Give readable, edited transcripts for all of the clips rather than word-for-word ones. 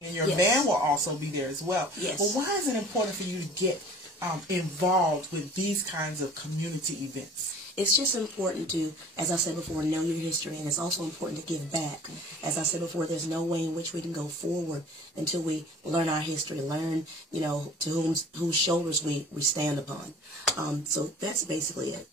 And your band will also be there as well. Yes. Well, why is it important for you to get involved with these kinds of community events? It's just important to, as I said before, know your history, and it's also important to give back. As I said before, there's no way in which we can go forward until we learn our history, learn, to whose shoulders we stand upon. So that's basically it.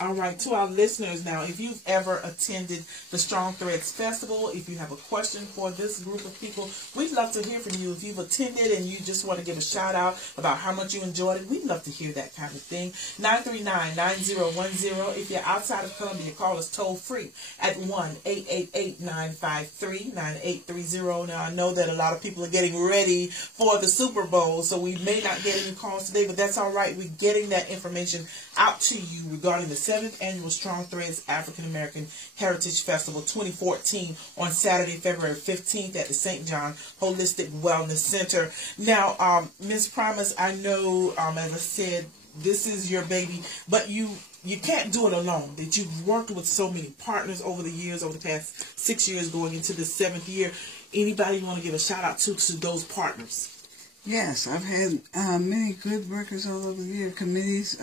All right, to our listeners now, if you've ever attended the Strong Threads Festival, if you have a question for this group of people, we'd love to hear from you. If you've attended and you just want to give a shout out about how much you enjoyed it, we'd love to hear that kind of thing. 939-9010. If you're outside of Columbia, call us toll free at 1-888-953-9830. Now, I know that a lot of people are getting ready for the Super Bowl, so we may not get any calls today, but that's all right. We're getting that information out to you regarding the 7th Annual Strong Threads African American Heritage Festival 2014 on Saturday, February 15th at the St. John Holistic Wellness Center. Now, Ms. Promise, I know, as I said, this is your baby, but you can't do it alone. That you've worked with so many partners over the years, over the past 6 years, going into the 7th year. Anybody you want to give a shout out to those partners? Yes, I've had many good workers all over the year. Committees,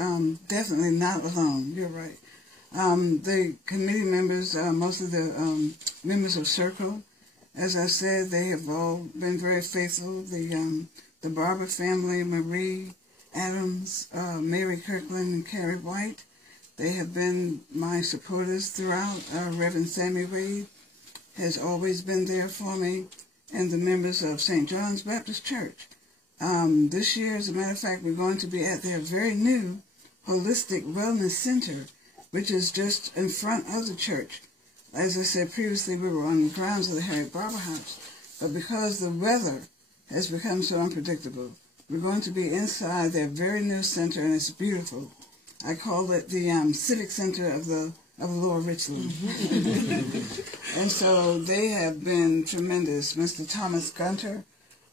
definitely not alone. You're right. The committee members, mostly the members of Circle, as I said, they have all been very faithful. The Barber family, Marie Adams, Mary Kirkland, and Carrie White, they have been my supporters throughout. Reverend Sammy Wade has always been there for me, and the members of St. John's Baptist Church. This year, as a matter of fact, we're going to be at their very new Holistic Wellness Center, which is just in front of the church. As I said previously, we were on the grounds of the Harriet Barber House, but because the weather has become so unpredictable, we're going to be inside their very new center, and it's beautiful. I call it the Civic Center of Lower Richland. And so they have been tremendous. Mr. Thomas Gunter,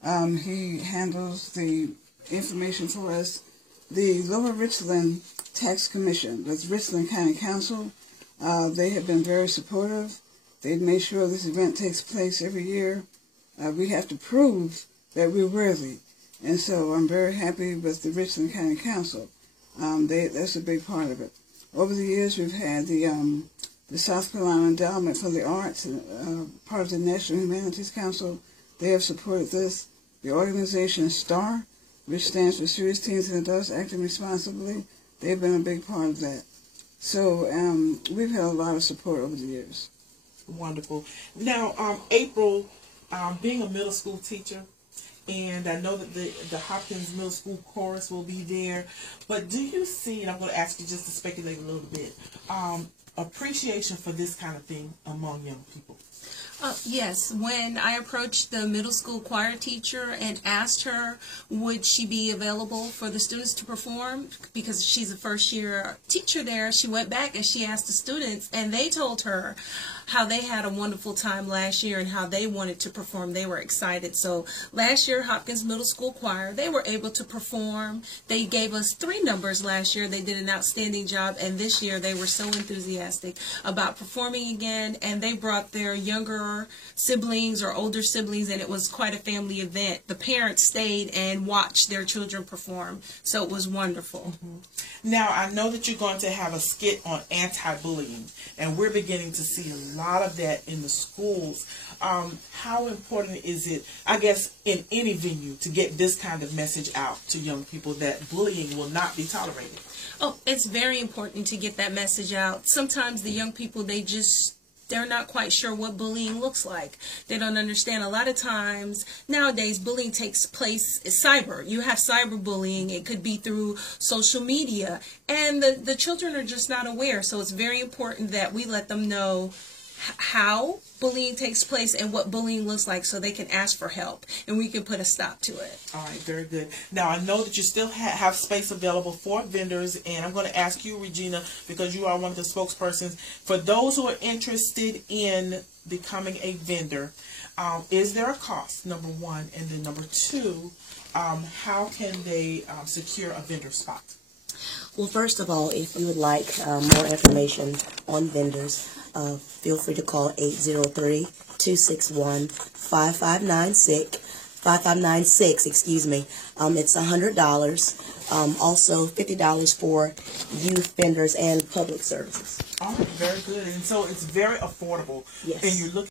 he handles the information for us. The Lower Richland Tax Commission with Richland County Council, they have been very supportive. They've made sure this event takes place every year. We have to prove that we're worthy. And so I'm very happy with the Richland County Council. That's a big part of it. Over the years, we've had the South Carolina Endowment for the Arts, part of the National Humanities Council. They have supported this. The organization STAR, which stands for Serious Teens and Adults Acting Responsibly, they've been a big part of that. So we've had a lot of support over the years. Wonderful. Now, April, being a middle school teacher, and I know that the Hopkins Middle School Chorus will be there, but do you see, and I'm going to ask you just to speculate a little bit, appreciation for this kind of thing among young people? Yes, when I approached the middle school choir teacher and asked her would she be available for the students to perform, because she's a first-year teacher there, she went back and she asked the students, and they told her how they had a wonderful time last year and how they wanted to perform. They were excited. So last year, Hopkins Middle School Choir, they were able to perform. They gave us 3 numbers last year. They did an outstanding job, and this year they were so enthusiastic about performing again, and they brought their younger siblings or older siblings, and it was quite a family event. The parents stayed and watched their children perform, so it was wonderful. Now, I know that you're going to have a skit on anti-bullying, and we're beginning to see a lot of that in the schools. How important is it, I guess, in any venue to get this kind of message out to young people that bullying will not be tolerated? Oh, it's very important to get that message out. Sometimes the young people, they're not quite sure what bullying looks like. They don't understand. A lot of times nowadays bullying takes place cyber. You have cyberbullying. It could be through social media, and the children are just not aware. So it's very important that we let them know how bullying takes place and what bullying looks like, so they can ask for help and we can put a stop to it. All right, very good. Now, I know that you still have space available for vendors, and I'm going to ask you, Regina, because you are one of the spokespersons, for those who are interested in becoming a vendor, is there a cost, number one, and then number two, how can they secure a vendor spot? Well, first of all, if you would like more information on vendors, feel free to call 803-261-5596. 5596, excuse me. It's $100. Also $50 for youth vendors and public services. All right, very good. And so it's very affordable. Yes. And you're looking